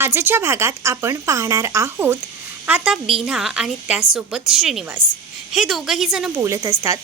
आजच्या भागात आपण पाहणार आहोत आता बीना आणि त्यासोबत श्रीनिवास. हे दोघंही जण बोलत असतात.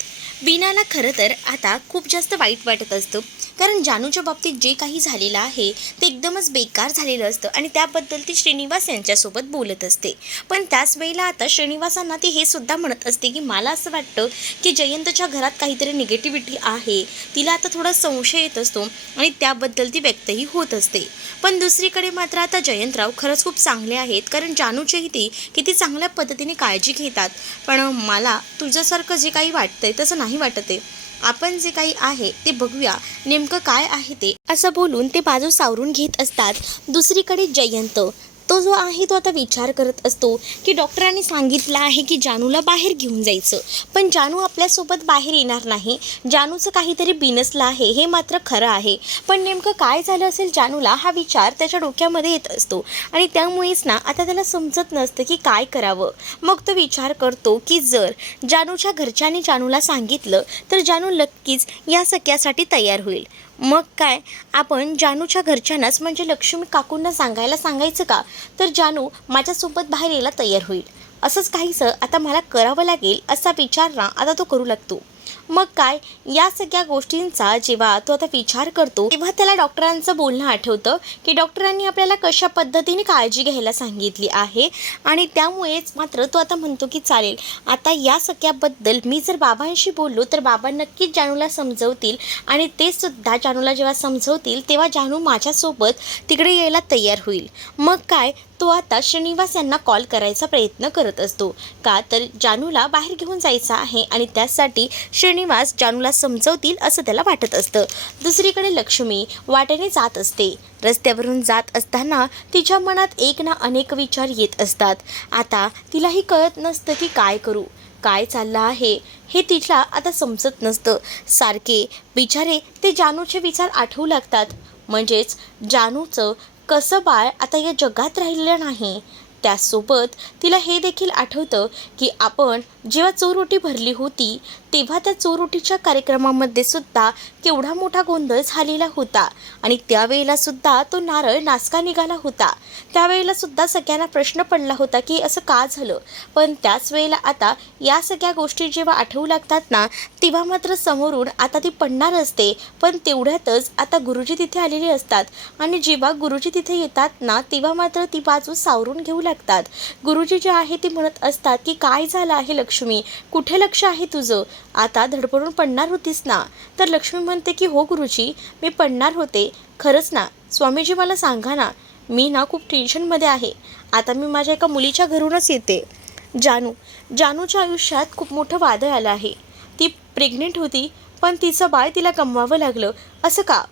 बीनाला खरं तर आता खूप जास्त वाईट वाटत असतं. कारण जानूच्या बाबतीत जे काही झालेलं आहे ते एकदमच बेकार झालेलं असतं आणि त्याबद्दल ती श्रीनिवास यांच्यासोबत बोलत असते. पण त्याच वेळेला आता श्रीनिवासांना ती हे सुद्धा म्हणत असते की मला असं वाटतं की जयंतच्या घरात काहीतरी निगेटिव्हिटी आहे. तिला आता थोडा संशय येत असतो आणि त्याबद्दल ती व्यक्तही होत असते. पण दुसरीकडे मात्र आता जयंतराव खरंच खूप चांगले आहेत. कारण जानूचेही ते किती चांगल्या पद्धतीने काळजी घेतात. पण मला तुझ्यासारखं जे काही वाटतंय तसं नाही वाटत आहे. आपण जे काही आहे ते बघूया. नेमकं काय आहे ते? असं बोलून ते बाजू सावरून घेत असतात. दुसरीकडे जयंत. तो जो आहे तो आता विचार करत असतो की डॉक्टरांनी सांगितलं आहे की जानूला बाहेर घेऊन जायचं. पण जानू आपल्यासोबत बाहेर येणार नाही. जानूचं काहीतरी बिनसलं आहे हे मात्र खरं आहे. पण नेमकं काय झालं असेल जानूला हा विचार त्याच्या डोक्यामध्ये येत असतो. आणि त्यामुळेच ना आता त्याला समजत नसतं की काय करावं. मग तो विचार करतो की जर जानूच्या घरच्यांनी जानूला सांगितलं तर जानू नक्कीच या सख्यासाठी तयार होईल. मग काय? आपण जानूच्या घरच्यांनाच म्हणजे लक्ष्मी काकूंना सांगायला सांगायचं का? तर जानू माझ्यासोबत बाहेर यायला तयार होईल. असंच काहीसं आता मला करावं लागेल असा विचार ना आता तो करू लागतो. मग काय? या सगळ्या गोष्टींचा जेव्हा तो आता विचार करतो तेव्हा त्याला डॉक्टरांचं बोलणं आठवतं की डॉक्टरांनी आपल्याला कशा पद्धतीने काळजी घ्यायला सांगितली आहे आणि त्यामुळेच मात्र तो आता म्हणतो की चालेल. आता या सगळ्याबद्दल मी जर बाबांशी बोललो तर बाबा नक्कीच जानूला समजवतील आणि ते सुद्धा जानूला जेव्हा समजवतील तेव्हा जानू माझ्यासोबत तिकडे यायला तयार होईल. मग काय? तो आता श्रीनिवास यांना कॉल करायचा प्रयत्न करत असतो. का? तर जानूला बाहेर घेऊन जायचं आहे आणि त्यासाठी श्रीनिवास जानूला समजवतील असं त्याला वाटत असतं दुसरीकडे लक्ष्मी वाटेने जात असते रस्त्यावरून जात असताना तिच्या मनात एक ना अनेक विचार येत असतात आता तिलाही कळत नसतं की काय करू काय चाललं आहे हे तिला आता समजत नसतं सारखे बिचारे ते जानूचे विचार आठवू लागतात म्हणजेच जानूचं कसं बाळ आता या जगात राहिलेलं नाही त्याचसोबत तिला हे देखील आठवतं की आपण जेव्हा चोरोटी भरली होती तेव्हा त्या चोरोटीच्या कार्यक्रमामध्ये सुद्धा केवढा मोठा गोंधळ झालेला होता. आणि त्यावेळेला सुद्धा तो नारळ नासका निघाला होता. त्यावेळेला सुद्धा सगळ्यांना प्रश्न पडला होता की असं का झालं? पण त्याच वेळेला आता या सगळ्या गोष्टी जेव्हा आठवू लागतात ना तेव्हा मात्र समोरून आता ती पडणार असते. पण तेवढ्यातच आता गुरुजी तिथे आलेले असतात. आणि जेव्हा गुरुजी तिथे येतात ना तेव्हा मात्र ती बाजू सावरून घेऊ लागते. लागतात गुरुजी जे आहे ते म्हणत असतात की काय झालं आहे लक्ष्मी? कुठे लक्ष आहे तुझं? आता धडपडून पडणार होतीस ना? तर लक्ष्मी म्हणते की हो गुरुजी मी पडणार होते. खरंच ना स्वामीजी मला सांगा ना मी ना खूप टेन्शनमध्ये आहे. आता मी माझ्या एका मुलीच्या घरूनच येते. जानू जानूच्या आयुष्यात खूप मोठं वादळ आलं आहे. ती प्रेग्नेंट होती पण तिचं बाळ तिला गमवावं लागलं. असं का?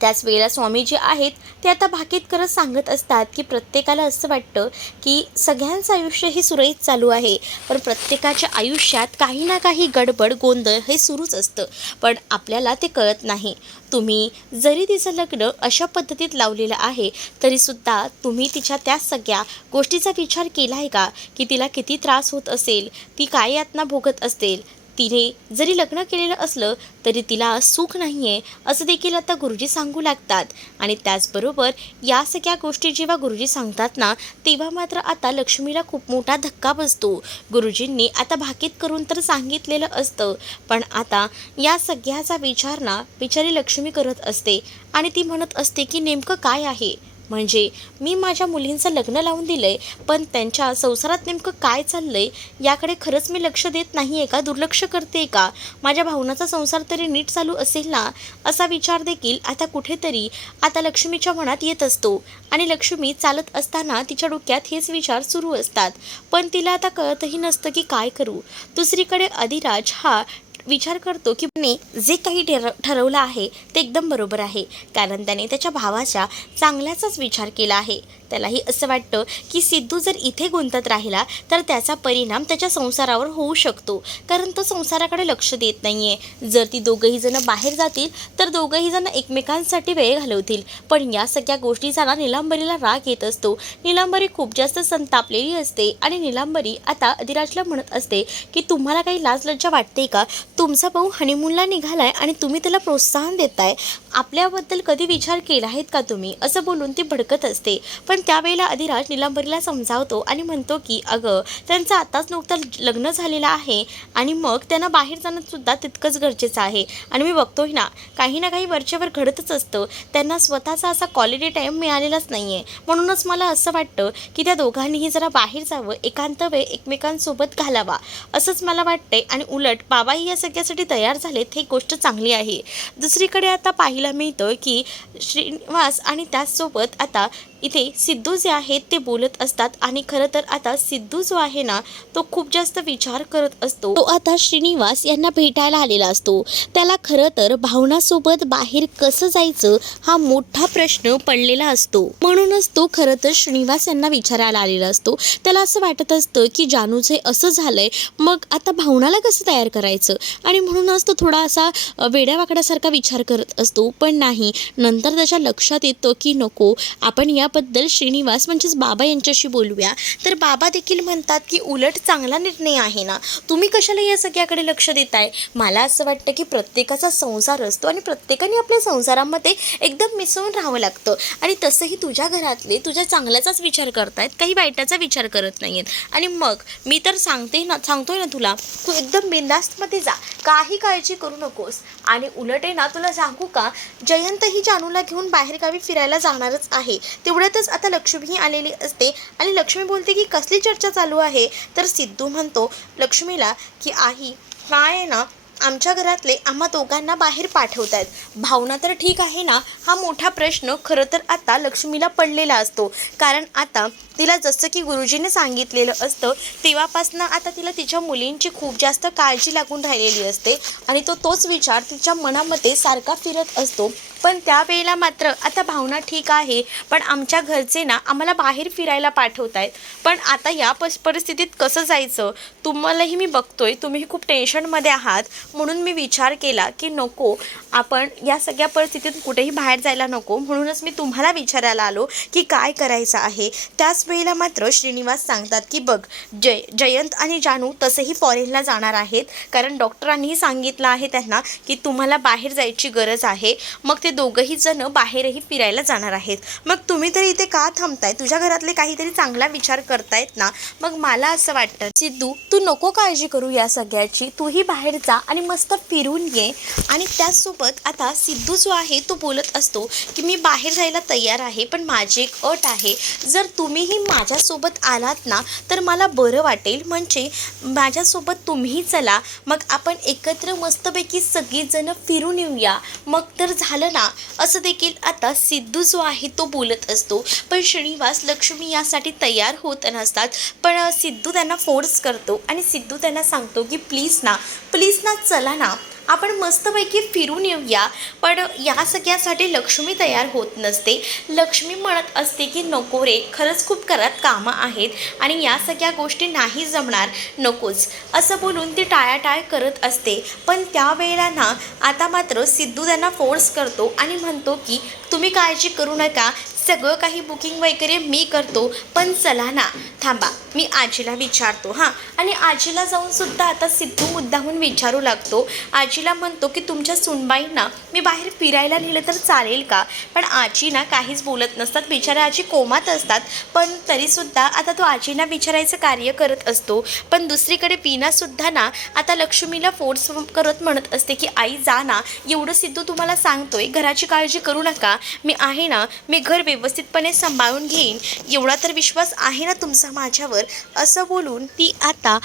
त्याच वेळेला स्वामी जे आहेत ते आता भाकीत करत सांगत असतात की प्रत्येकाला असं वाटतं की सगळ्यांचं आयुष्य हे सुरळीत चालू आहे पण प्रत्येकाच्या आयुष्यात काही ना काही गडबड गोंधळ हे सुरूच असतं. पण आपल्याला ते कळत नाही. तुम्ही जरी तिचं लग्न अशा पद्धतीत लावलेलं आहे तरीसुद्धा तुम्ही तिच्या त्या सगळ्या गोष्टीचा विचार केला आहे का? की तिला किती त्रास होत असेल ती काय यातना भोगत असेल? तिने जरी लग्न केलेलं असलं तरी तिला सुख नाही आहे असं देखील आता गुरुजी सांगू लागतात. आणि त्याचबरोबर या सगळ्या गोष्टी जेव्हा गुरुजी सांगतात ना तेव्हा मात्र आता लक्ष्मीला खूप मोठा धक्का बसतो. गुरुजींनी आता भाकीत करून तर सांगितलेलं असतं पण आता या सगळ्याचा विचार ना बिचारी लक्ष्मी करत असते आणि ती म्हणत असते की नेमकं काय आहे? म्हणजे मी माझ्या मुलींचं लग्न लावून दिलं आहे पण त्यांच्या संसारात नेमकं काय चाललं आहे याकडे खरंच मी लक्ष देत नाही आहे का? दुर्लक्ष करते का? माझ्या भावनाचा संसार तरी नीट चालू असेल ना? असा विचार देखील आता कुठेतरी आता लक्ष्मीच्या मनात येत असतो. आणि लक्ष्मी चालत असताना तिच्या डोक्यात हेच विचार सुरू असतात. पण तिला आता कळतही नसतं की काय करू. दुसरीकडे अधिराज हा विचार करतो की ने जे काही ठर ठरवलं आहे ते एकदम बरोबर आहे. कारण त्याने त्याच्या भावाच्या चांगल्याचाच विचार केला आहे. त्यालाही असं वाटतं की सिद्धू जर इथे गुंतत राहिला तर त्याचा परिणाम त्याच्या संसारावर होऊ शकतो. कारण तो संसाराकडे लक्ष देत नाही आहे जर ती दोघंही जणं बाहेर जातील तर दोघंही जणं एकमेकांसाठी वेळ घालवतील. पण या सगळ्या गोष्टीचा ना निलांबरीला राग येत असतो. निलांबरी खूप जास्त संतापलेली असते आणि निलांबरी आता अधिराजला म्हणत असते की तुम्हाला काही लाज लज्जा वाटते का? तुमचा भाऊ हनीमूनला निघालाय आणि तुम्ही त्याला प्रोत्साहन देताय. आपल्याबद्दल कधी विचार केला आहेत का तुम्ही? असं बोलून ती भडकत असते. पण त्यावेळेला अधिराज निलांबरीला समजावतो आणि म्हणतो की अगं त्यांचं आताच नुकतं लग्न झालेलं आहे आणि मग त्यांना बाहेर जाणं सुद्धा तितकंच गरजेचं आहे. आणि मी बघतोय ना काही ना काही वरच्यावर घडतच असतं. त्यांना स्वतःचा असा क्वालिटी टाईम मिळालेलाच नाही आहे म्हणूनच मला असं वाटतं की त्या दोघांनीही जरा बाहेर जावं एकांत वेळ एकमेकांसोबत घालावा असंच मला वाटतंय. आणि उलट बाबाही या सगळ्यासाठी तयार झालेत ही गोष्ट चांगली आहे. दुसरीकडे आता बघायला मिळतं की श्रीनिवास आणि त्याचसोबत आता इथे सिद्धू जे आहेत ते बोलत असतात आणि खरं तर आता सिद्धू जो आहे ना तो खूप जास्त विचार करत असतो. तो आता श्रीनिवास यांना भेटायला आलेला असतो. त्याला खरं तर भावनासोबत बाहेर कसं जायचं हा मोठा प्रश्न पडलेला असतो. म्हणूनच तो खरं तर श्रीनिवास यांना विचारायला आलेला असतो. त्याला असं वाटत असतं की जानूचे हे असं झालंय मग आता भावनाला कसं तयार करायचं? आणि म्हणूनच तो थोडा असा वेड्यावाकड्यासारखा विचार करत असतो. पण नाही नंतर त्याच्या लक्षात येतं की नको आपण या याबद्दल श्रीनिवास म्हणजेच बाबा यांच्याशी बोलूया. तर बाबा देखील म्हणतात की उलट चांगला निर्णय आहे ना? तुम्ही कशाला या सगळ्याकडे लक्ष देताय? मला असं वाटतं की प्रत्येकाचा संसार असतो आणि प्रत्येकाने आपल्या संसारामध्ये एकदम मिसळून राहावं लागतं. आणि तसंही तुझ्या घरातले तुझ्या चांगल्याचाच विचार करतायत काही वाईटाचा विचार करत नाही आहेत आणि मग मी तर सांगते ना सांगतोय ना तुला तू एकदम बिंदास्तमध्ये जा. काही काळजी करू नकोस. आणि उलट आहे ना तुला सांगू का जयंतही जानूला घेऊन बाहेरगावी फिरायला जाणारच आहे. ते तेवढ्यातच आता लक्ष्मीही आलेली असते आणि लक्ष्मी बोलते की कसली चर्चा चालू आहे? तर सिद्धू म्हणतो लक्ष्मीला की आई काय आहे ना आमच्या घरातले आम्हा दोघांना बाहेर पाठवत आहेत भावना तर ठीक आहे ना हा मोठा प्रश्न खरं तर आता लक्ष्मीला पडलेला असतो. कारण आता तिला जसं की गुरुजीने सांगितलेलं असतं तेव्हापासनं आता तिला तिच्या मुलींची खूप जास्त काळजी लागून राहिलेली असते आणि तो तोच विचार तिच्या मनामध्ये सारखा फिरत असतो. पण त्यावेळेला मात्र आता भावना ठीक आहे पण आमच्या घरचे ना आम्हाला बाहेर फिरायला पाठवत आहेत पण आता या पस परिस्थितीत कसं जायचं? तुम्हालाही मी बघतोय तुम्ही खूप टेन्शनमध्ये आहात. म्हणून मी विचार केला की नको आपण या सगळ्या परिस्थितीत कुठेही बाहेर जायला नको. म्हणूनच मी तुम्हाला विचारायला आलो की काय करायचं आहे? त्याच वेळेला मात्र श्रीनिवास सांगतात की बघ जय जयंत आणि जानू तसंही फॉरेनला जाणार आहेत. कारण डॉक्टरांनीही सांगितलं आहे त्यांना की तुम्हाला बाहेर जायची गरज आहे. मग ते दोघंही जण बाहेरही फिरायला जाणार आहेत. मग तुम्ही तरी इथे का थांबताय? तुझ्या घरातले काहीतरी चांगला विचार करतायत ना? मग मला असं वाटतं सिद्धू तू नको काळजी करू या सगळ्याची. तूही बाहेर जा आणि मस्त फिरून ये. आणि त्याचसोबत आता सिद्धू जो आहे तो बोलत असतो की मी बाहेर जायला तयार आहे पण माझी एक अट आहे. जर तुम्हीही माझ्यासोबत आलात ना तर मला बरं वाटेल. म्हणजे माझ्यासोबत तुम्ही चला. मग आपण एकत्र मस्तपैकी सगळीजणं फिरून येऊया. मग तर झालं ना असं देखील आता सिद्धू जो आहे तो बोलत असतो. पण श्रीनिवास लक्ष्मी यासाठी तयार होत नसतात. पण सिद्धू त्यांना फोर्स करतो. आणि सिद्धू त्यांना सांगतो की प्लीज ना प्लीज ना चला ना. आपण मस्तपैकी फिरून येऊया पण या सगळ्यासाठी लक्ष्मी तयार होत नसते. लक्ष्मी म्हणत असते की नको रे खरंच खूप घरात कामं आहेत आणि या सगळ्या गोष्टी नाही जमणार नकोच. असं बोलून ती टाळाटाळ करत असते. पण त्यावेळेला ना आता मात्र सिद्धू त्यांना फोर्स करतो आणि म्हणतो की तुम्ही काळजी करू नका सगळं काही बुकिंग वगैरे मी करतो पण चला ना. थांबा मी आजीला विचारतो हां. आणि आजीला जाऊन सुद्धा आता सिद्धू मुद्दाहून विचारू लागतो. आजीला म्हणतो की तुमच्या सुनबाईंना मी बाहेर फिरायला नेलं तर चालेल का? पण आजी ना काहीच बोलत नसतात. बिचाऱ्या आजी कोमात असतात पण तरीसुद्धा आता तो आजींना विचारायचं कार्य करत असतो. पण दुसरीकडे पिनासुद्धा ना आता लक्ष्मीला फोर्स करत म्हणत असते की आई जा ना. एवढं सिद्धू तुम्हाला सांगतोय. घराची काळजी करू नका. मी आहे ना मी घर व्यवस्थितपणे सांभाळून घेईन. एवढा तर विश्वास आहे ना तुमचा माझ्यावर? असं बोलून ती आता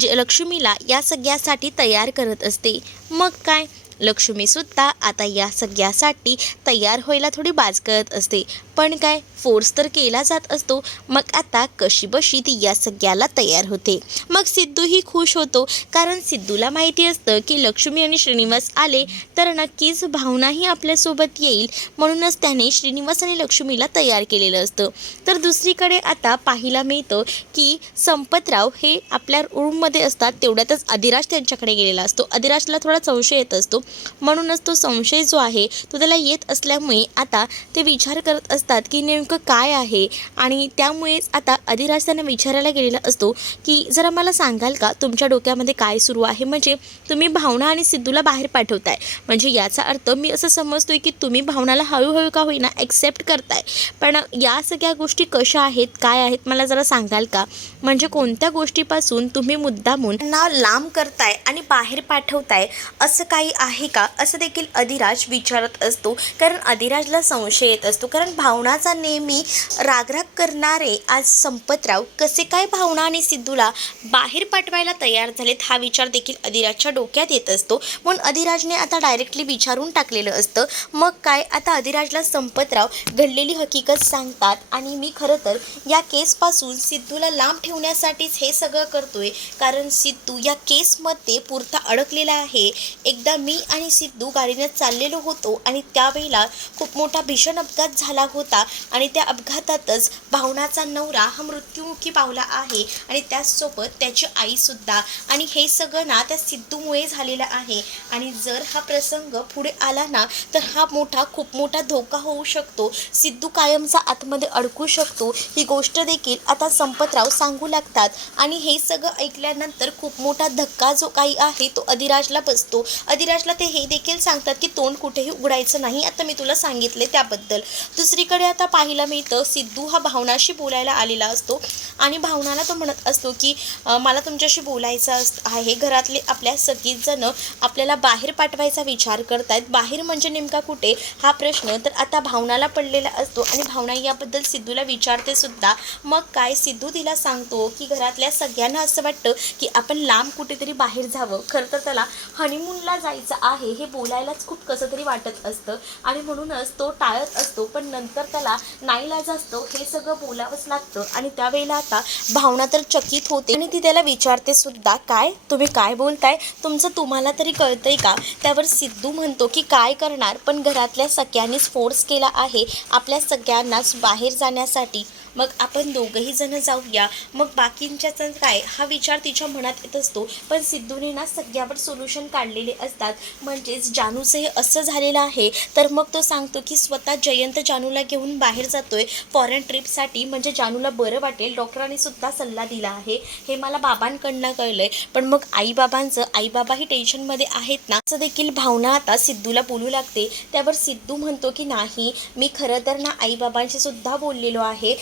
ज लक्ष्मीला या सगळ्यासाठी तयार करत असते. मग काय? लक्ष्मीसुद्धा आता या सगळ्यासाठी तयार व्हायला थोडी बाज करत असते. पण काय फोर्स तर केला जात असतो. मग आता कशी बशी ती या सगळ्याला तयार होते. मग सिद्धूही खुश होतो. कारण सिद्धूला माहिती असतं की लक्ष्मी आणि श्रीनिवास आले तर नक्कीच भावनाही आपल्यासोबत येईल. म्हणूनच त्याने श्रीनिवास आणि लक्ष्मीला तयार केलेलं असतं. तर दुसरीकडे आता पाहायला मिळतं की संपतराव हे आपल्या रूममध्ये असतात. तेवढ्यातच अधिराज त्यांच्याकडे गेलेला असतो. अधिराजला थोडा संशय येत असतो. म्हणूनच तो संशय जो आहे तो त्याला येत असल्यामुळे आता ते विचार करत असतात की नेमकं काय आहे? आणि त्यामुळेच आता अधिराज त्यांना विचारायला गेलेला असतो की जरा मला सांगाल का तुमच्या डोक्यामध्ये काय सुरू आहे? म्हणजे तुम्ही भावना आणि सिद्धूला बाहेर पाठवताय. म्हणजे याचा अर्थ मी असं समजतोय की तुम्ही भावनाला हळूहळू का होईना ॲक्सेप्ट करताय. पण या सगळ्या गोष्टी कशा आहेत? काय आहेत? मला जरा सांगाल का? म्हणजे कोणत्या गोष्टीपासून तुम्ही मुद्दामून ना लांब करताय आणि बाहेर पाठवताय? असं काही आहे का? असं देखील अधिराज विचारत असतो. कारण अधिराजला संशय येत असतो. कारण भावनाचा नेहमी रागराग करणारे आज संपतराव कसे काय भावना आणि सिद्धूला बाहेर पाठवायला तयार झालेत हा विचार देखील अधिराजच्या डोक्यात येत असतो. म्हणून अधिराजने आता डायरेक्टली विचारून टाकलेलं असतं. मग काय? आता अधिराजला संपतराव घडलेली हकीकत सांगतात. आणि मी खरं तर या केसपासून सिद्धूला लांब ठेवण्यासाठीच हे सगळं करतोय. कारण सिद्धू या केसमध्ये पुरता अडकलेला आहे. एकदा मी आणि सिद्धू गाडीनं चाललेलो होतो आणि त्यावेळेला खूप मोठा भीषण अपघात झाला होता आणि त्या अपघातातच भावनाचा नवरा हा मृत्युमुखी पावला आहे आणि त्याचसोबत त्याची आईसुद्धा आणि हे सगळं ना त्या सिद्धूमुळे झालेलं आहे. आणि जर हा प्रसंग पुढे आला ना तर हा मोठा खूप मोठा धोका होऊ शकतो. सिद्धू कायमचा आतमध्ये अडकू शकतो. ही गोष्ट देखील आता संपतराव सांगू लागतात. आणि हे सगळं ऐकल्यानंतर खूप मोठा धक्का जो काही आहे तो अधिराजला बसतो. अधिराजला ते हे देखील सांगतात की तोंड कुठेही उघडायचं नाही. आता मी तुला सांगितले त्याबद्दल. दुसरीकडे आता पाहायला मिळतं सिद्धू हा भावनाशी बोलायला आलेला असतो आणि भावनाला तो म्हणत असतो की मला तुमच्याशी बोलायचं अस आहे. घरातले आपल्या सगळीजणं आपल्याला बाहेर पाठवायचा विचार करतायत. बाहेर म्हणजे नेमका कुठे? हा प्रश्न. तर आता भावनाला पडलेला असतो आणि भावना याबद्दल सिद्धूला विचारते सुद्धा. मग काय? सिद्धू तिला सांगतो की घरातल्या सगळ्यांना असं वाटतं की आपण लांब कुठेतरी बाहेर जावं. खरं तर त्याला हनीमूनला जायचं आहे हे बोलायलाच खूप कसं तरी वाटत असतं. आणि म्हणूनच तो टाळत असतो पण नंतर त्याला नाईलाज असतो हे सगळं बोलावंच लागतं. आणि त्यावेळेला आता भावना तर चकित होते. आणि ती त्याला विचारते सुद्धा काय? तुम्ही काय बोलताय? तुमचं तुम्हाला तरी कळतंय का? त्यावर सिद्धू म्हणतो की काय करणार? पण घरातल्या सगळ्यांनीच फोर्स केला आहे आपल्या सगळ्यांनाच बाहेर जाण्यासाठी. मग आपण दोघंही जण जाऊया. मग बाकींच्याचं काय? हा विचार तिच्या मनात येत असतो. पण सिद्धूने ना सगळ्यावर सोल्युशन काढलेले असतात. म्हणजेच जानूचं हे असं झालेलं आहे. तर मग तो सांगतो की स्वतः जयंत जानूला घेऊन बाहेर जातोय फॉरेन ट्रिपसाठी म्हणजे जानूला बरं वाटेल. डॉक्टरांनी सुद्धा सल्ला दिला आहे. हे मला बाबांकडनं कळलंय. पण मग आईबाबांचं आईबाबाही टेन्शनमध्ये आहेत ना? असं देखील भावना आता सिद्धूला बोलू लागते. त्यावर सिद्धू म्हणतो की नाही मी खरं तर ना आईबाबांशी सुद्धा बोललेलो आहे.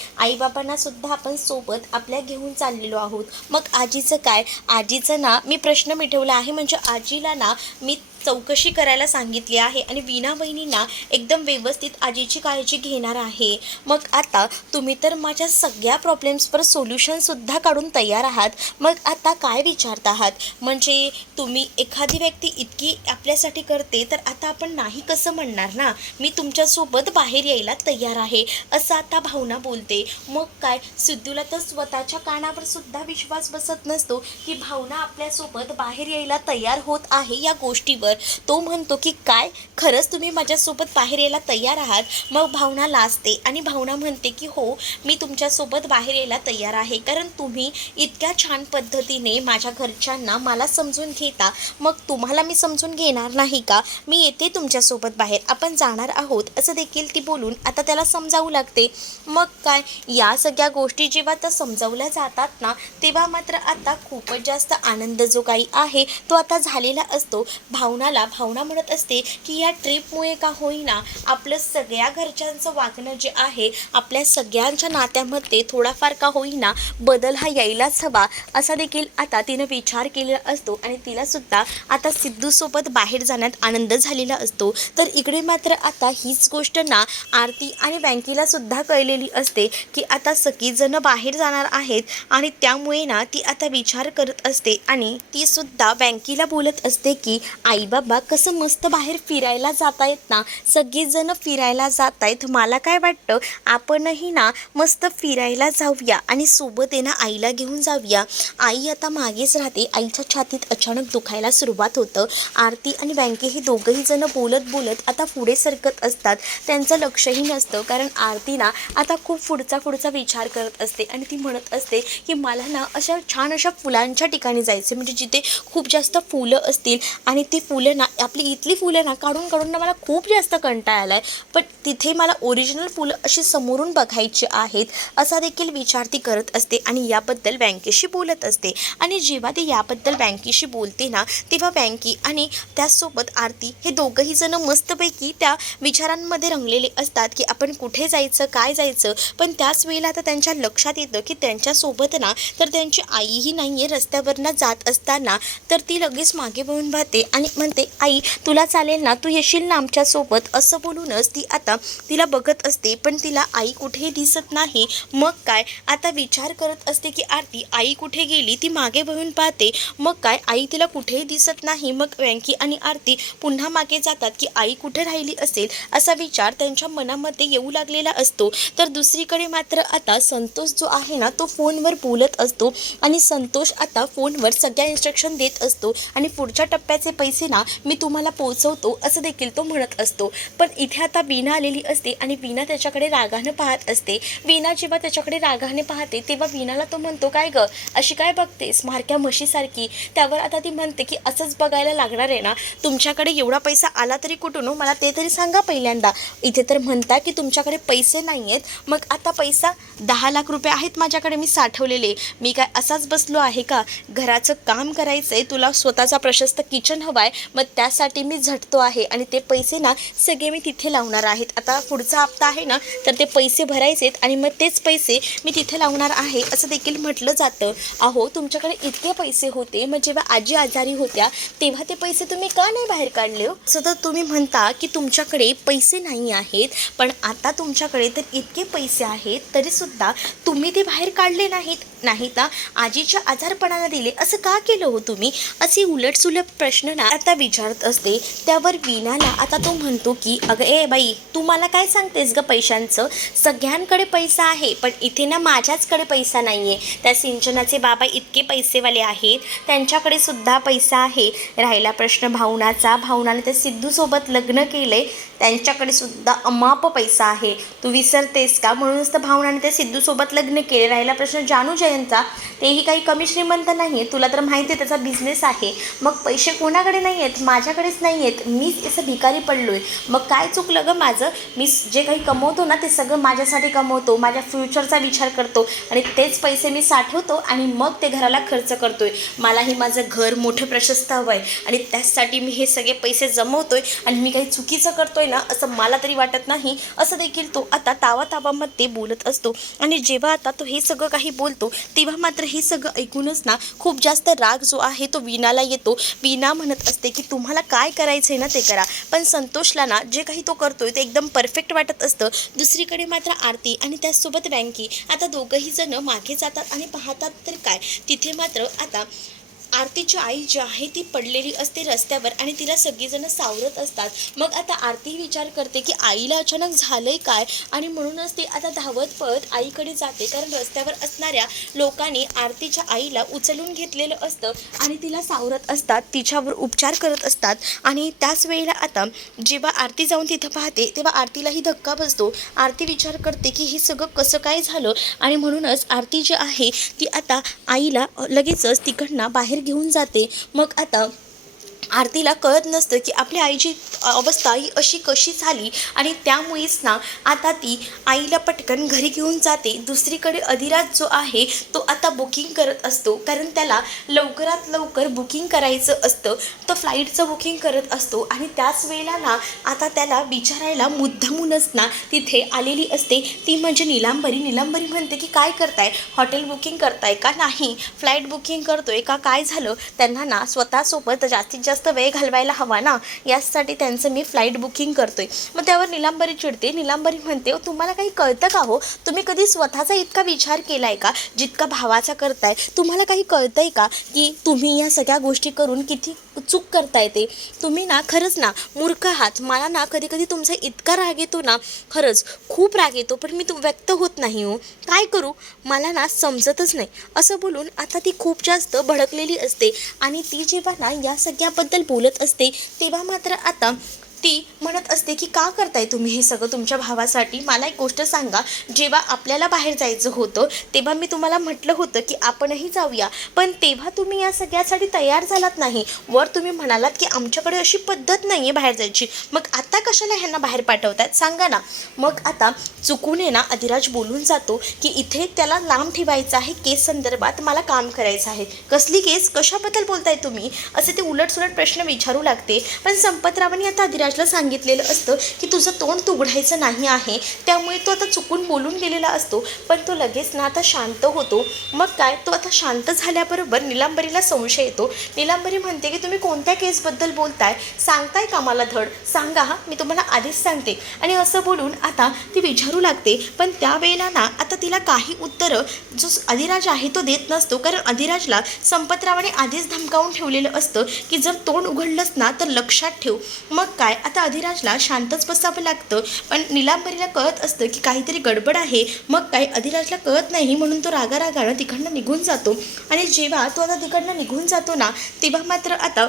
सुद्धा आपण सोबत आपल्या घेऊन चाललेलो आहोत. मग आजीचं काय? आजीचं ना मी प्रश्न मिटवला आहे. म्हणजे आजीला ना मी चौकशी करायला सांगितली आहे आणि वीणा बहिणींना एकदम व्यवस्थित आजीची काळजी घेणार आहे. मग आता तुम्ही तर माझ्या सगळ्या प्रॉब्लेम्सवर सोल्युशनसुद्धा काढून तयार आहात. मग आता काय विचारत आहात? म्हणजे तुम्ही एखादी व्यक्ती इतकी आपल्यासाठी करते तर आता आपण नाही कसं म्हणणार ना? मी तुमच्यासोबत बाहेर यायला तयार आहे असं आता भावना बोलते. मग काय? सिद्धूला तर स्वतःच्या कानावर सुद्धा विश्वास बसत नसतो की भावना आपल्यासोबत बाहेर यायला तयार होत आहे या गोष्टीवर. तो म्हणतो की काय? खरंच तुम्ही माझ्यासोबत बाहेर यायला तयार आहात? मग भावना लाजते आणि भावना म्हणते की हो मी तुमच्यासोबत बाहेर यायला तयार आहे. कारण तुम्ही इतक्या छान पद्धतीने माझ्या घरच्यांना मला समजून घेता. मग तुम्हाला मी समजून घेणार नाही का? मी येते तुमच्यासोबत बाहेर. आपण जाणार आहोत. असं देखील ती बोलून आता त्याला समजावू लागते. मग काय? या सगळ्या गोष्टी जेव्हा त्या समजावल्या जातात ना तेव्हा मात्र आता खूपच जास्त आनंद जो काही आहे तो आता झालेला असतो. भावना भावनाला भावना म्हणत असते की या ट्रिपमुळे का होईना आपलं सगळ्या घरच्यांचं वागणं जे आहे आपल्या सगळ्यांच्या नात्यामध्ये थोडाफार का होईना बदल हा यायलाच हवा असा देखील आता तिनं विचार केलेला असतो. आणि तिलासुद्धा आता सिद्धूसोबत बाहेर जाण्यात आनंद झालेला असतो. तर इकडे मात्र आता हीच गोष्ट ना आरती आणि बँकेला सुद्धा कळलेली असते की आता सगळीजणं बाहेर जाणार आहेत आणि त्यामुळे ना ती आता विचार करत असते. आणि ती सुद्धा बँकेला बोलत असते की आई बाबा कसं मस्त बाहेर फिरायला जात आहेत ना? सगळीजणं फिरायला जात आहेत मला काय वाटतं आपणही ना मस्त फिरायला जाऊया आणि सोबत आहे ना आईला घेऊन जाऊया. आई आता मागेच राहते. आईच्या छातीत अचानक दुखायला सुरुवात होतं. आरती आणि बँके हे दोघंही जण बोलत बोलत आता पुढे सरकत असतात. त्यांचं लक्षही नसतं कारण आरती ना आता खूप पुढचा पुढचा विचार करत असते आणि ती म्हणत असते की मला ना अशा छान अशा फुलांच्या ठिकाणी जायचं म्हणजे जिथे खूप जास्त फुलं असतील आणि ती फुलं ना आपली इथली फुलं ना काढून काढून ना मला खूप जास्त कंटाळा आला आहे पण तिथे मला ओरिजिनल फुलं अशी समोरून बघायची आहेत असा देखील विचार ती करत असते आणि याबद्दल बँकेशी बोलत असते. आणि जेव्हा ती याबद्दल बँकेशी बोलते ना तेव्हा बँकी आणि त्याचसोबत आरती हे दोघंही जण मस्तपैकी त्या विचारांमध्ये रंगलेले असतात की आपण कुठे जायचं काय जायचं. पण त्याच वेळेला आता त्यांच्या लक्षात येतं की त्यांच्यासोबत ना तर त्यांची आईही नाही आहे रस्त्यावरनं जात असताना तर ती लगेच मागे वळून पाहते आणि म्हणते आई तुला चालेल ना? तू येशील ना आमच्यासोबत असं बोलूनच ती आता तिला बघत असते पण तिला आई कुठेही दिसत नाही. मग काय? आता विचार करत असते की आरती आई कुठे गेली? ती मागे बघून पाहते. मग काय? आई तिला कुठेही दिसत नाही. मग व्यंकी आणि आरती पुन्हा मागे जातात की आई कुठे राहिली असेल? असा विचार त्यांच्या मनामध्ये येऊ लागलेला असतो. तर दुसरीकडे मात्र आता संतोष जो आहे ना तो फोनवर बोलत असतो. आणि संतोष आता फोनवर सगळ्या इन्स्ट्रक्शन देत असतो. आणि पुढच्या टप्प्याचे पैसे ना मी तुम्हाला पोचवतो असं देखील तो म्हणत असतो. पण इथे आता वीणा आलेली असते आणि वीणा त्याच्याकडे रागानं पाहत असते. वीणा जेव्हा त्याच्याकडे रागाने पाहते तेव्हा वीणाला तो म्हणतो काय ग? अशी काय बघतेस? मारक्या म्हशीसारखी. त्यावर आता ती म्हणते की असंच बघायला लागणार आहे ना? तुमच्याकडे एवढा पैसा आला तरी कुठून हो? मला ते तरी सांगा पहिल्यांदा. इथे तर म्हणता की तुमच्याकडे पैसे नाही आहेत मग आता पैसा दहा लाख रुपये आहेत माझ्याकडे मी साठवलेले. मी काय असाच बसलो आहे का? घराचं काम करायचं आहे तुला स्वतःचा प्रशस्त किचन हवा आहे मग त्यासाठी मी झटतो आहे आणि ते पैसे ना सगळे मी तिथे लावणार आहेत. आता पुढचा हप्ता आहे ना तर ते पैसे भरायचेत आणि मग तेच पैसे मी तिथे लावणार आहे असं देखील म्हटलं जातं. अहो तुमच्याकडे इतके पैसे होते मग जेव्हा आजी आजारी होत्या तेव्हा ते पैसे तुम्ही का नाही बाहेर काढले हो? असं तर तुम्ही म्हणता की तुमच्याकडे पैसे नाही आहेत पण आता तुमच्याकडे तर इतके पैसे आहेत तरीसुद्धा तुम्ही ते बाहेर काढले नाहीत. नाही तर आजीच्या आजारपणाला दिले असं का केलं हो तुम्ही? असे उलटसुलट प्रश्न ना आता विचारत असते त्यावर वीणाला आता तो म्हणतो की अगं ए बाई तू मला काय सांगतेस ग पैशांचं? सगळ्यांकडे पैसा आहे पण इथे ना माझ्याचकडे पैसा नाही आहे त्या सिंचनाचे बाबा इतके पैसेवाले आहेत त्यांच्याकडे सुद्धा पैसा आहे. राहिला प्रश्न भावनाचा. भावनाने त्या सिद्धूसोबत लग्न केलं आहे त्यांच्याकडे सुद्धा अमाप पैसा आहे. तू विसरतेस का? म्हणूनच तर भावनाने त्या सिद्धूसोबत लग्न केले. राहिला प्रश्न जानू जयंतचा. तेही काही कमी श्रीमंत नाही आहे तुला तर माहिती आहे त्याचा बिझनेस आहे. मग पैसे कोणाकडे नाही आहेत माझ्याकडेच नाही आहेत मीच असं भिकारी पडलो आहे मग काय चुकलं गं माझं? मी जे काही कमवतो ना ते सगळं माझ्यासाठी कमवतो. माझ्या फ्युचरचा विचार करतो. आणि तेच पैसे मी साठवतो आणि मग ते घराला खर्च करतो आहे मलाही माझं घर मोठं प्रशस्त हवं आहे आणि त्याचसाठी मी हे सगळे पैसे जमवतो आहे आणि मी काही चुकीचं करतो आहे होतोय ना असं मला तरी वाटत नाही असं देखील तो आता तावातावामध्ये बोलत असतो. आणि जेव्हा आता तो हे सगळं काही बोलतो तेव्हा मात्र हे सगळं ऐकूनच ना खूप जास्त राग जो आहे तो वीणाला येतो. वीणा म्हणत असते की तुम्हाला काय करायचं आहे ना ते करा. पण संतोषला ना जे काही तो करतोय ते एकदम परफेक्ट वाटत असतं. दुसरीकडे मात्र आरती आणि त्याचसोबत बँकी आता दोघंही जण मागे जातात आणि पाहतात तर काय? तिथे मात्र आता आरतीची आई जी आहे ती पडलेली असते रस्त्यावर आणि तिला सगळीजणं सावरत असतात. मग आता आरती विचार करते की आईला अचानक झालंय काय? आणि म्हणूनच ती आता धावत पळत आईकडे जाते. कारण रस्त्यावर असणाऱ्या लोकांनी आरतीच्या आईला उचलून घेतलेलं असतं आणि तिला सावरत असतात तिच्यावर उपचार करत असतात. आणि त्याच वेळेला आता जेव्हा आरती जाऊन तिथं पाहते तेव्हा आरतीलाही धक्का बसतो. आरती विचार करते की हे सगळं कसं काय झालं? आणि म्हणूनच आरती जी आहे ती आता आईला लगेचच तिकडनं बाहेर घेऊन जाते. मग आता आरतीला कळत नसतं की आपल्या आईची अवस्था ही अशी कशी झाली आणि त्यामुळेच ना आता ती आईला पटकन घरी घेऊन जाते. दुसरीकडे अधिराज जो आहे तो आता बुकिंग करत असतो. कारण त्याला लवकरात लवकर बुकिंग करायचं असतं. तो फ्लाईटचं बुकिंग करत असतो आणि त्याच वेळेला ना आता त्याला विचारायला मुद्दामूनच ना तिथे आलेली असते. ती म्हणजे निलांबरी. निलांबरी म्हणते की काय करताय? हॉटेल बुकिंग करताय का? नाही. फ्लाईट बुकिंग करतोय का? काय झालं? त्यांना ना स्वतःसोबत जास्तीत जास्त जास्त वेळ घालवायला हवा ना यासाठी त्यांचं मी फ्लाईट बुकिंग करतोय. मग त्यावर निलांबरी चिडते. निलांबरी म्हणते तुम्हाला काही कळतं का हो? तुम्ही कधी स्वतःचा इतका विचार केला आहे का? जितका भावाचा करताय तुम्हाला काही कळतंय का की तुम्ही या सगळ्या गोष्टी करून किती चूक करता येते. तुम्ही ना खरंच ना मूर्ख आहात. मला ना कधी कधी तुमचा इतका राग येतो ना खरंच खूप राग येतो पण मी तो व्यक्त होत नाही हो. काय करू? मला ना समजतच नाही. असं बोलून आता ती खूप जास्त भडकलेली असते आणि ती जेव्हा ना या सगळ्याबद्दल बोलत असते तेव्हा मात्र आता ती म्हणत असते की का करताय तुम्ही हे सगळं तुमच्या भावासाठी? मला एक गोष्ट सांगा. जेव्हा आपल्याला बाहेर जायचं होतं तेव्हा मी तुम्हाला म्हटलं होतं की आपणही जाऊया. पण तेव्हा तुम्ही या सगळ्यासाठी तयार झालात नाही. वर तुम्ही म्हणालात की आमच्याकडे अशी पद्धत नाही आहे बाहेर जायची. मग आता कशाला ह्यांना बाहेर पाठवतात सांगा ना. मग आता चुकून आहे ना अधिराज बोलून जातो की इथे त्याला लांब ठेवायचं आहे. केस संदर्भात मला काम करायचं आहे. कसली केस? कशाबद्दल बोलताय तुम्ही? असे ते उलटसुलट प्रश्न विचारू लागते. पण संपतरावांनी आता अधिराज अधिराजला सांगितलेलं असतं की तुझं तोंड उघडायचं नाही आहे. त्यामुळे तो आता चुकून बोलून गेलेला असतो. पण तो लगेच ना आता शांत होतो. मग काय? तो आता शांत झाल्याबरोबर निलांबरीला संशय येतो. निलांबरी म्हणते की तुम्ही कोणत्या केसबद्दल बोलताय? सांगताय का मला धड? सांगा हा. मी तुम्हाला आधीच सांगते. आणि असं बोलून आता ती विचारू लागते. पण त्यावेळेला ना आता तिला काही उत्तरं जो अधिराज आहे तो देत नसतो. कारण अधिराजला संपतरावाने आधीच धमकावून ठेवलेलं असतं की जर तोंड उघडलंच ना तर लक्षात ठेव. मग काय? आता अधिराजला शांतच बसावं लागतं पण निलांबरीला कळत असतं की काहीतरी गडबड आहे. मग काय अधिराजला कळत नाही म्हणून तो रागारागानं तिकडनं निघून जातो. आणि जेव्हा तो आता तिकडनं निघून जातो ना तेव्हा मात्र आता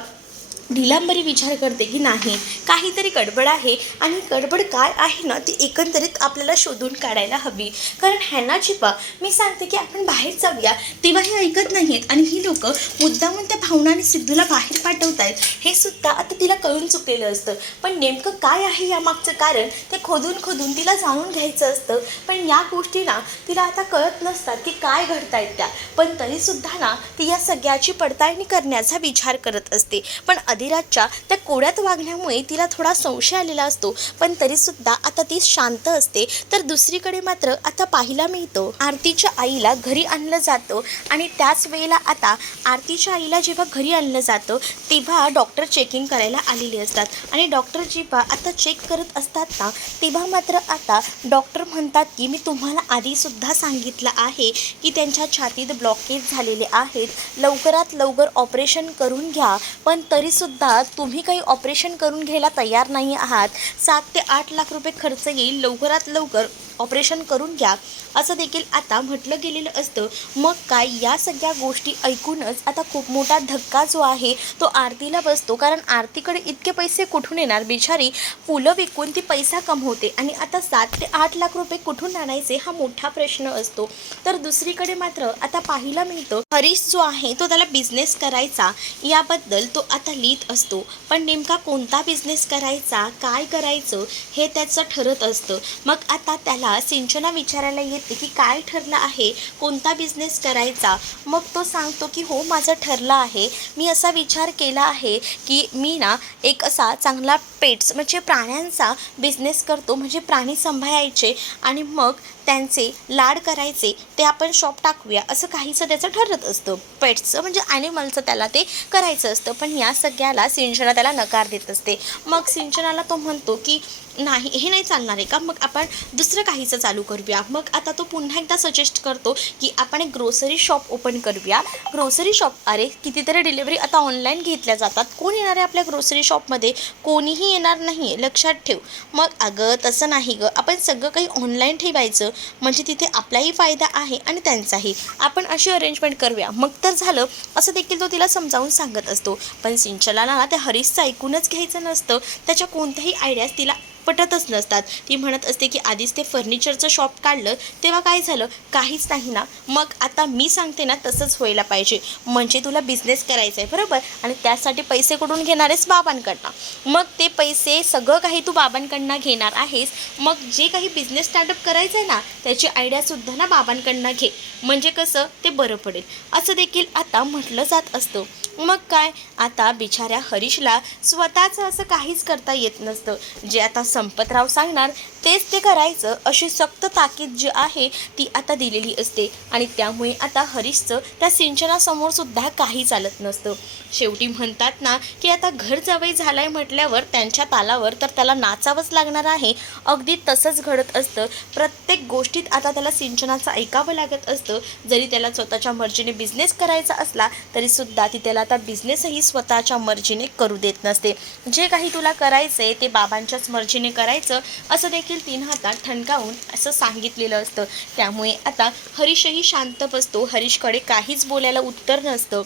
निलांबरी विचार करते की नाही. काहीतरी गडबड आहे आणि गडबड काय आहे ना ती एकंदरीत आपल्याला शोधून काढायला हवी. कारण ह्यांना चिपा मी सांगते की आपण बाहेर जाऊया तेव्हा हे ऐकत आहेत आणि ही लोक मुद्दामून त्या भावनाने सिद्धूला बाहेर पाठवत आहेत हे सुद्धा आता तिला कळून चुकलेलं असतं. पण नेमकं काय आहे यामागचं कारण ते खोदून खोदून तिला जाणून घ्यायचं असतं. पण या गोष्टीला तिला आता कळत नसतात की काय घडतायत त्या. पण तरीसुद्धा ना ती या सगळ्याची पडताळणी करण्याचा विचार करत असते. पण अधिराजच्या त्या कोड्यात वागण्यामुळे तिला थोडा संशय आलेला असतो. पण तरीसुद्धा आता ती शांत असते. तर दुसरीकडे मात्र आता पाहायला मिळतो. आरतीच्या आईला घरी आणलं जातं आणि त्याच वेळेला आता आरतीच्या आईला जेव्हा घरी आणलं जातं तेव्हा डॉक्टर चेकिंग करायला आलेले असतात. आणि डॉक्टर जेव्हा आता चेक करत असतात ना तेव्हा मात्र आता डॉक्टर म्हणतात की मी तुम्हाला आधीसुद्धा सांगितलं आहे की त्यांच्या छातीत ब्लॉकेज झालेले आहेत. लवकरात लवकर ऑपरेशन करून घ्या. पण तरीसुद्धा सुद्धा तुम्ही काही ऑपरेशन करून घ्यायला तयार नाही आहात. सात ते आठ लाख रुपये खर्च येईल. लवकरात लवकर ऑपरेशन करून घ्या असं देखील आता म्हटलं गेलेलं असतं. मग काय? या सगळ्या गोष्टी ऐकूनच आता खूप मोठा धक्का जो आहे तो आरतीला बसतो. कारण आरतीकडे इतके पैसे कुठून येणार? बिचारी फुलं विकून ती पैसा कमवते. आणि आता सात ते आठ लाख रुपये कुठून आणायचे? हा मोठा प्रश्न असतो. तर दुसरीकडे मात्र आता पाहायला मिळतं हरीश जो आहे तो त्याला बिझनेस करायचा. याबद्दल तो आता लिहित असतो. पण नेमका कोणता बिझनेस करायचा? काय करायचं? हे त्याचं ठरत असतं. मग आता त्याला सिंचना विचारायला येते की काय ठरलं आहे कोणता बिझनेस करायचा? मग तो सांगतो की हो माझं ठरलं आहे. मी असा विचार केला आहे की मी ना एक असा चांगला पेट्स म्हणजे प्राण्यांचा बिझनेस करतो म्हणजे प्राणी सांभाळायचे. आणि मग त्यांचे लाड करायचे ते आपण शॉप टाकूया असं काहीचं त्याचं ठरत असतं. पेट्सचं म्हणजे ॲनिमलचं त्याला ते करायचं असतं. पण या सगळ्याला सिंचना त्याला नकार देत असते. मग सिंचनाला तो म्हणतो की नाही हे नाही चालणार आहे का? मग आपण दुसरं काहीचं चालू करूया. मग आता तो पुन्हा एकदा सजेस्ट करतो की आपण एक ग्रोसरी शॉप ओपन करूया. ग्रोसरी शॉप अरे कितीतरी डिलिव्हरी आता ऑनलाईन घेतल्या जातात. कोण येणार आहे आपल्या ग्रोसरी शॉपमध्ये कोणीही येणार नाही आहे लक्षात ठेव. मग अगं तसं नाही गं. आपण सगळं काही ऑनलाईन ठेवायचं. म्हणजे तिथे आपलाही फायदा आहे आणि त्यांचाही. आपण अशी अरेंजमेंट करूया. मग तर झालं. असं देखील तो तिला समजावून सांगत असतो. पण सिंचनाला त्या हरीशचं ऐकूनच घ्यायचं नसतं. त्याच्या कोणत्याही आयडियाज तिला पटतच नसतात. ती म्हणत असते की आधीच ते फर्निचरचं शॉप काढलं तेव्हा काय झालं? काहीच नाही ना. मग आता मी सांगते ना तसंच व्हायला पाहिजे. म्हणजे तुला बिझनेस करायचा आहे बरोबर? आणि त्यासाठी पैसे कुठून घेणार आहेस बाबांकडनं. मग ते पैसे सगळं काही तू बाबांकडनं घेणार आहेस. मग जे काही बिझनेस स्टार्टअप करायचं आहे ना त्याची आयडियासुद्धा ना बाबांकडनं घे. म्हणजे कसं? ते बरं पडेल. असं देखील आता म्हटलं जात असतं. मग काय? आता बिचाऱ्या हरीशला स्वतःचं असं काहीच करता येत नसतं. जे आता संपतराव सांगणार तेच ते करायचं अशी सक्त ताकीद जी आहे ती आता दिलेली असते. आणि त्यामुळे आता हरीशचं त्या सिंचनासमोर सुद्धा काही चालत नसतं. शेवटी म्हणतात ना की आता घर जवळ झालंय म्हटल्यावर त्यांच्या तालावर तर त्याला नाचावंच लागणार आहे. अगदी तसंच घडत असतं. प्रत्येक गोष्टीत आता त्याला सिंचनाचं ऐकावं लागत असतं. जरी त्याला स्वतःच्या मर्जीने बिझनेस करायचा असला तरीसुद्धा ती त्याला आता बिझनेसही स्वतःच्या मर्जीने करू देत नसते. जे काही तुला करायचं आहे ते बाबांच्याच मर्जीने करायचं असं देखील तीन हातात ठणकावून असं सांगितलेलं असतं. त्यामुळे आता हरीशही शांत बसतो. हरीशकडे काहीच बोलायला उत्तर नसतं.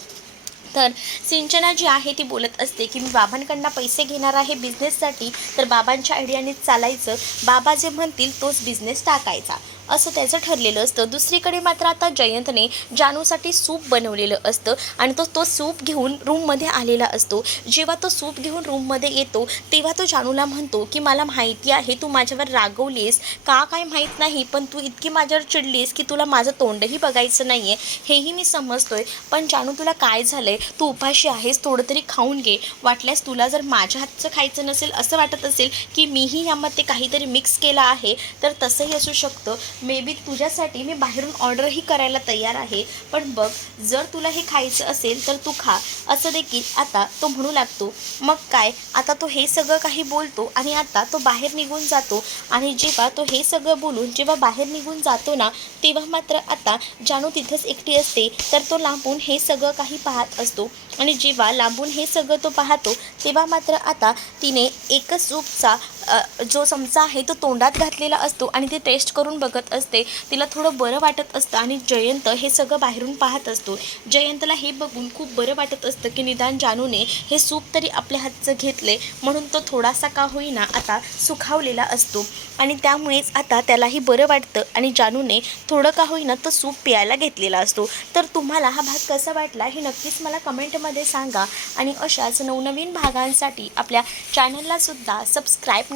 तर सिंचना जी आहे ती बोलत असते की मी बाबांकडनं पैसे घेणार आहे बिझनेससाठी तर बाबांच्या आयडियानेच चालायचं. बाबा जे म्हणतील तोच बिझनेस टाकायचा. असं त्याचं ठरलेलं असतं. दुसरीकडे मात्र आता जयंतने जानूसाठी सूप बनवलेलं असतं आणि तो तो सूप घेऊन रूममध्ये आलेला असतो. जेव्हा तो सूप घेऊन रूममध्ये येतो तेव्हा तो जानूला म्हणतो की मला माहिती आहे तू माझ्यावर रागवलीस का काय माहीत नाही पण तू इतकी माझ्यावर चिडलीस की तुला माझं तोंडही बघायचं नाही आहे हेही मी समजतोय. पण जानू तुला काय झालं आहे तू उपाशी आहेस थोडं तरी खाऊन घे. वाटल्यास तुला जर माझ्या हातचं खायचं नसेल असं वाटत असेल की मीही यामध्ये काहीतरी मिक्स केलं आहे तर तसंही असू शकतं. मे बी तुझ्यासाठी मी बाहेरून ऑर्डरही करायला तयार आहे पण बघ जर तुला हे खायचं असेल तर तू खा. असं देखील आता तो म्हणू लागतो. मग काय? आता तो हे सगळं काही बोलतो आणि आता तो बाहेर निघून जातो. आणि जेव्हा तो हे सगळं बोलून जेव्हा बाहेर निघून जातो ना तेव्हा मात्र आता जानू तिथंच एकटी असते. तर तो लांबून हे सगळं काही पाहत असतो. आणि जेव्हा लांबून हे सगळं तो पाहतो तेव्हा मात्र आता तिने एकच सूपचा जो चमचा आहे तो तोंडात घातलेला असतो आणि ते टेस्ट करून बघत असते. तिला थोडं बरं वाटत असतं आणि जयंत हे सगळं बाहेरून पाहत असतो. जयंतला हे बघून खूप बरं वाटत असतं की निदान जानूने हे सूप तरी आपल्या हातचं घेतले म्हणून तो थोडासा का होईना आता सुखावलेला असतो. आणि त्यामुळेच आता त्यालाही बरं वाटतं आणि जानूने थोडं का होईना तो सूप प्यायला घेतलेला असतो. तर तुम्हाला हा भाग कसा वाटला हे नक्कीच मला कमेंटमध्ये सांगा. आणि अशाच नवनवीन भागांसाठी आपल्या चॅनलला सुद्धा सबस्क्राईब